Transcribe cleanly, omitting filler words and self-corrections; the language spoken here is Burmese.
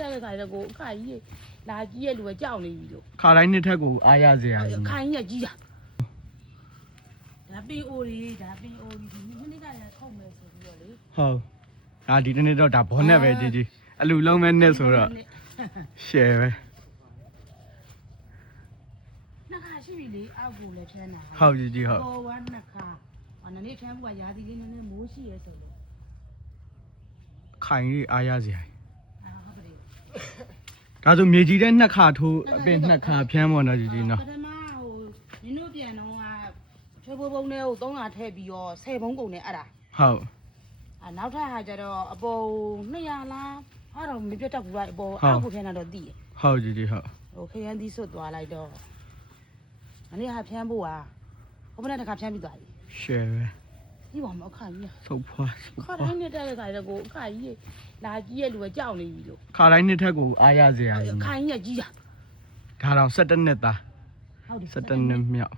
တက်တဲ့ခါကျတော့ကိုအခါကြီးလာကြီးရဲ့လူကကြောက်နေပြီလို့ ခါတိုင်းနှစ်ထက်ကိုအားရစရာကြီး အခါကြီးကကြီးတာဒါပင်အိုရီဒါပင်အိုရီဒီနေ့ကလည်းထုံမယ်ဆိုပြီးတော့လေ ဟုတ်ဒါဒီနေ့တော့ဒါဘောနဲ့ပဲကြီးအလူလုံးမဲ့နဲ့ဆိုတော့ရှယ်ပဲ နှစ်ခါရှိပြီလေအောက်ကိုလည်းထမ်းတာ ဟုတ်ကြီးဟုတ် ပေါ်ဝါနှစ်ခါနည်းနည်းထမ်းဖို့ကရာသီလေးနည်းနည်းမိုးရှိရဲဆိုလို့ ခိုင်ကြီးအားရစရာ ဟုတ်ကဲ့ ဒါဆိုမြေကြီးတဲ့နှစ်ခါထိုးအပင်နှစ်ခါဖြန်းပေါ်တော့ကြီးနော် ပထမဟိုနင်တို့ပြန်တော့ချွေးဘုံနဲ့ကို300ထည့်ပြီးတော့10ဘုံကုန်နဲ့အဲ့ဒါ ဟုတ် နောက်ထပ်ဟာကျတော့အပေါ်200လားဟာတော့မပြတ်တတ်ဘူးကအပေါ်အောက်ကိုဖြန်းတာတော့တည်တယ် ဟုတ်ကြီးဟုတ် ဟိုခရမ်းသီးဆွတ်သွားလိုက်တော့မနေ့ဟာဖြန်းဖို့ဟာဟိုဘက်တစ်ခါဖြန်းပြီးသွားပြီ ရှယ်ပဲ ဒီပေါ်မှာအခါကြီး ဆုပ်ဖွား ခါတိုင်းနဲ့တက်တဲ့ခါကျတော့ကိုအခါကြီးလာကြီးရဲ့လူကကြောက်နေပြီလို့ ခါတိုင်းနှစ်ထက်ကိုအားရစရာကြီး အခါကြီးကကြီးတာ ဒါတော့17နှစ်သား ဟုတ်တယ် 17နှစ်မြောက်